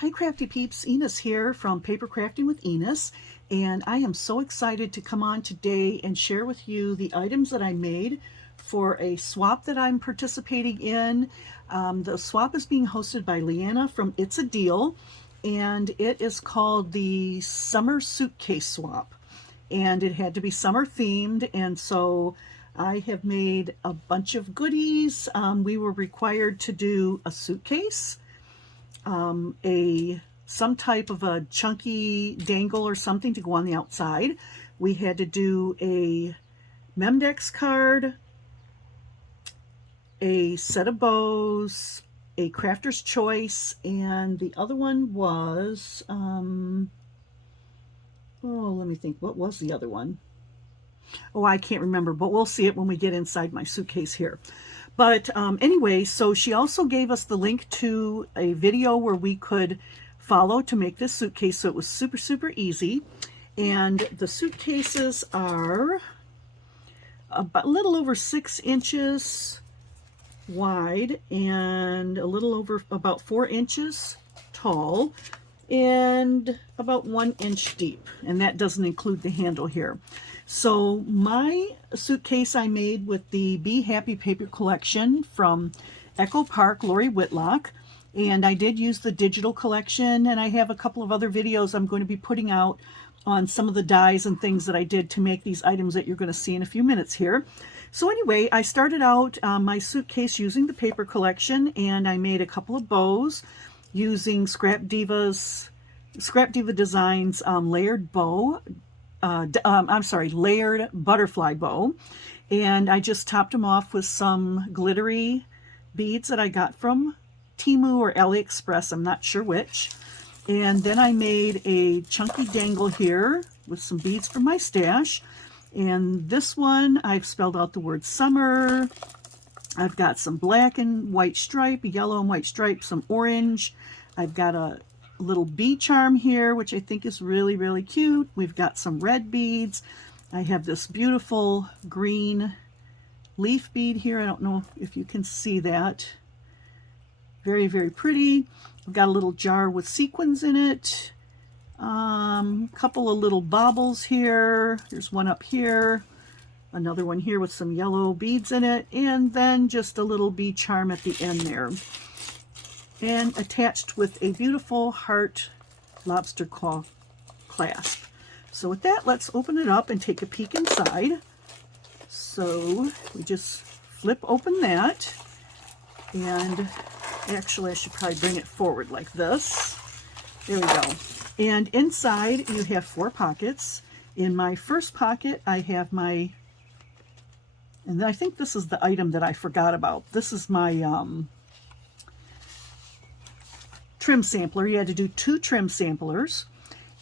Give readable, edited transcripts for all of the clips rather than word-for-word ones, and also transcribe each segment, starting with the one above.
Hi Crafty Peeps, Enis here from Paper Crafting with Enis, and I am so excited to come on today and share with you the items that I made for a swap that I'm participating in. The swap is being hosted by Leanna from It's a Deal, and it is called the Summer Suitcase Swap, and it had to be summer themed, and so I have made a bunch of goodies. We were required to do a suitcase, some type of a chunky dangle or something to go on the outside. We had to do a Memdex card, a set of bows, a crafter's choice, and the other one was, oh, let me think, what was the other one? Oh, I can't remember, but we'll see it when we get inside my suitcase here. But anyway, so she also gave us the link to a video where we could follow to make this suitcase, so it was super, super easy. And the suitcases are about a little over 6 inches wide and a little over about 4 inches tall and about 1 inch deep, and that doesn't include the handle here. So my suitcase I made with the Be Happy paper collection from Echo Park, Lori Whitlock, and I did use the digital collection, and I have a couple of other videos I'm going to be putting out on some of the dies and things that I did to make these items that you're going to see in a few minutes here. So anyway, I started out my suitcase using the paper collection, and I made a couple of bows using Scrap Diva Designs layered bow. Layered butterfly bow, and I just topped them off with some glittery beads that I got from Temu or AliExpress, I'm not sure which. And then I made a chunky dangle here with some beads from my stash, and this one I've spelled out the word summer. I've got some black and white stripe, a yellow and white stripe, some orange. I've got a little bee charm here, which I think is really, really cute. We've got some red beads. I have this beautiful green leaf bead here. I don't know if you can see that. Very, very pretty. I've got a little jar with sequins in it. Couple of little baubles here. There's one up here. Another one here with some yellow beads in it. And then just a little bee charm at the end there. And attached with a beautiful heart lobster claw clasp. So with that, let's open it up and take a peek inside. So we just flip open that, and actually I should probably bring it forward like this. There we go. And inside you have 4 pockets. In my first pocket I have my, and I think this is the item that I forgot about. This is my trim sampler. You had to do 2 trim samplers,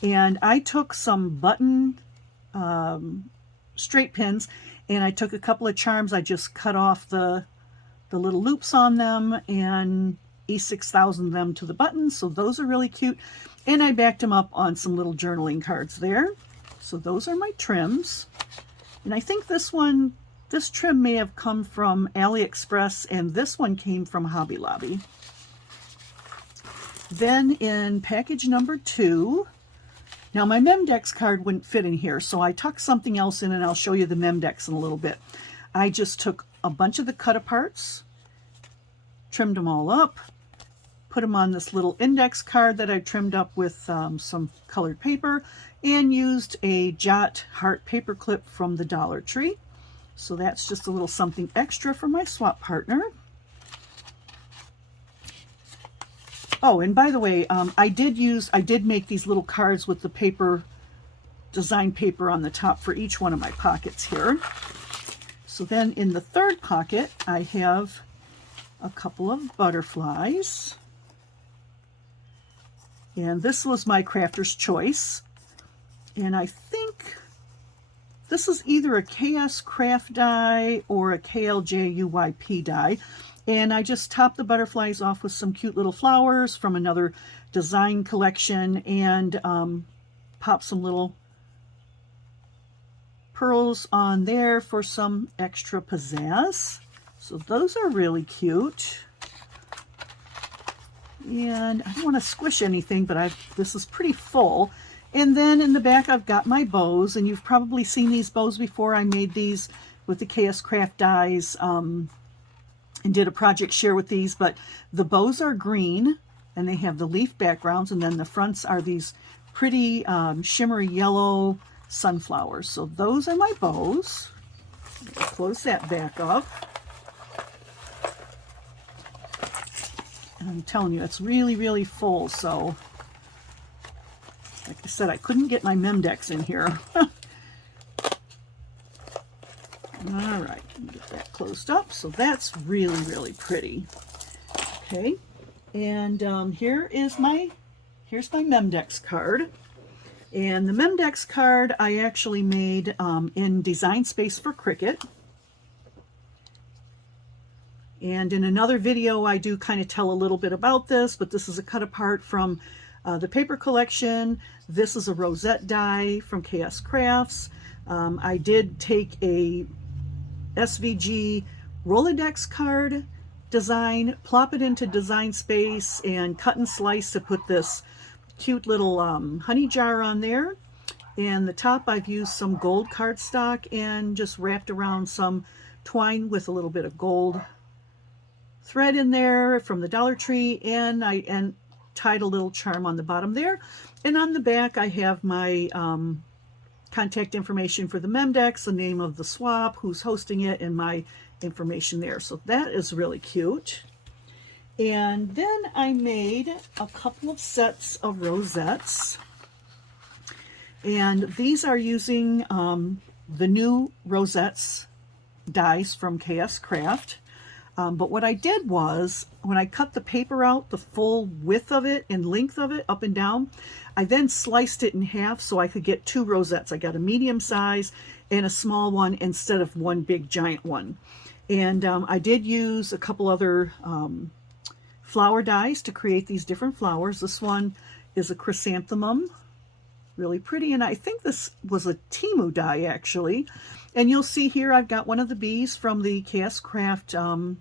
and I took some button straight pins, and I took a couple of charms. I just cut off the little loops on them and E6000 them to the buttons, so those are really cute. And I backed them up on some little journaling cards there. So those are my trims, and I think this trim may have come from AliExpress, and this one came from Hobby Lobby. Then in package number 2, now my Memdex card wouldn't fit in here, so I tucked something else in, and I'll show you the Memdex in a little bit. I just took a bunch of the cut-aparts, trimmed them all up, put them on this little index card that I trimmed up with some colored paper, and used a Jot heart paper clip from the Dollar Tree. So that's just a little something extra for my swap partner. Oh, and by the way, I did make these little cards with the paper, design paper on the top for each one of my pockets here. So then in the third pocket, I have a couple of butterflies. And this was my crafter's choice. And I think this is either a KSCraft die or a KLYJUP die. And I just topped the butterflies off with some cute little flowers from another design collection, and popped some little pearls on there for some extra pizzazz. So those are really cute. And I don't want to squish anything, but this is pretty full. And then in the back I've got my bows, and you've probably seen these bows before. I made these with the KSCraft dies and did a project share with these, but the bows are green and they have the leaf backgrounds, and then the fronts are these pretty shimmery yellow sunflowers. So those are my bows. Close that back up. And I'm telling you, it's really, really full. So, like I said, I couldn't get my Memdex in here. All right, get that closed up. So that's really, really pretty. Okay, and here's my Memdex card. And the Memdex card I actually made in Design Space for Cricut. And in another video, I do kind of tell a little bit about this, but this is a cut apart from the paper collection. This is a rosette die from KSCrafts. I did take a SVG Rolodex card design, plop it into Design Space, and cut and slice to put this cute little honey jar on there. And the top I've used some gold cardstock and just wrapped around some twine with a little bit of gold thread in there from the Dollar Tree, and I tied a little charm on the bottom there. And on the back I have my contact information for the Memdex, the name of the swap, who's hosting it, and my information there. So that is really cute. And then I made a couple of sets of rosettes, and these are using the new rosettes dies from KSCraft. But what I did was, when I cut the paper out, the full width of it and length of it up and down, I then sliced it in half so I could get two rosettes. I got a medium size and a small one instead of one big giant one. And I did use a couple other flower dies to create these different flowers. This one is a chrysanthemum, really pretty, and I think this was a Temu die actually. And you'll see here I've got one of the bees from the KSCraft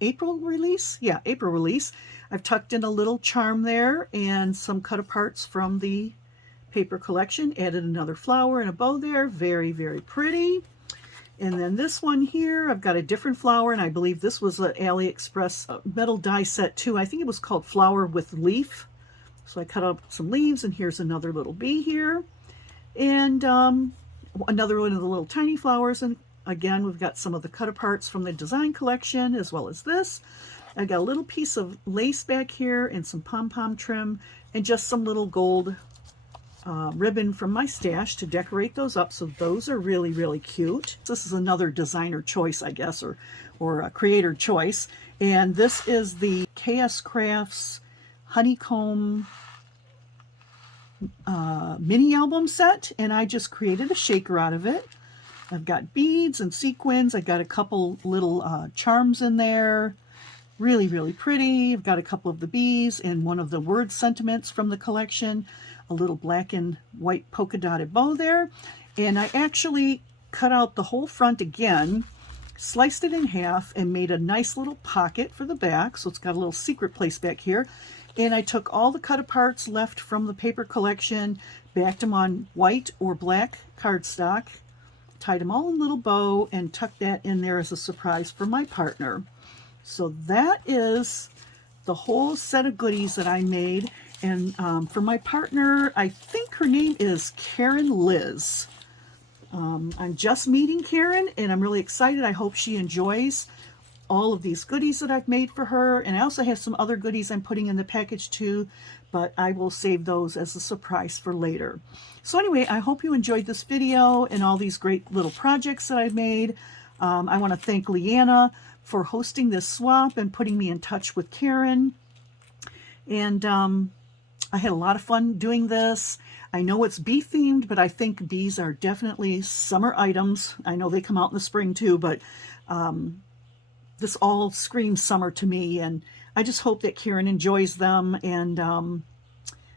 April release. Yeah, April release. I've tucked in a little charm there and some cut aparts from the paper collection. Added another flower and a bow there. Very, very pretty. And then this one here, I've got a different flower, and I believe this was an AliExpress metal die set too. I think it was called Flower with Leaf. So I cut up some leaves, and here's another little bee here. And another one of the little tiny flowers. And again, we've got some of the cut aparts from the design collection, as well as this. I got a little piece of lace back here and some pom-pom trim and just some little gold ribbon from my stash to decorate those up. So those are really, really cute. This is another designer choice, I guess, or a creator choice. And this is the KSCrafts Honeycomb mini album set, and I just created a shaker out of it. I've got beads and sequins. I got a couple little charms in there. Really, really pretty. I've got a couple of the bees and one of the word sentiments from the collection. A little black and white polka dotted bow there. And I actually cut out the whole front again, sliced it in half, and made a nice little pocket for the back. So it's got a little secret place back here. And I took all the cut aparts left from the paper collection, backed them on white or black cardstock, tied them all in a little bow, and tucked that in there as a surprise for my partner. So that is the whole set of goodies that I made. And for my partner, I think her name is Karen Liz. I'm just meeting Karen, and I'm really excited. I hope she enjoys all of these goodies that I've made for her. And I also have some other goodies I'm putting in the package too, but I will save those as a surprise for later. So anyway, I hope you enjoyed this video and all these great little projects that I've made. I want to thank Leanna for hosting this swap and putting me in touch with Karen. And I had a lot of fun doing this. I know it's bee themed, but I think bees are definitely summer items. I know they come out in the spring too, but this all screams summer to me, and I just hope that Karen enjoys them, and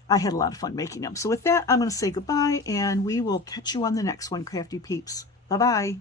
I had a lot of fun making them. So with that, I'm going to say goodbye, and we will catch you on the next one, Crafty Peeps. Bye-bye.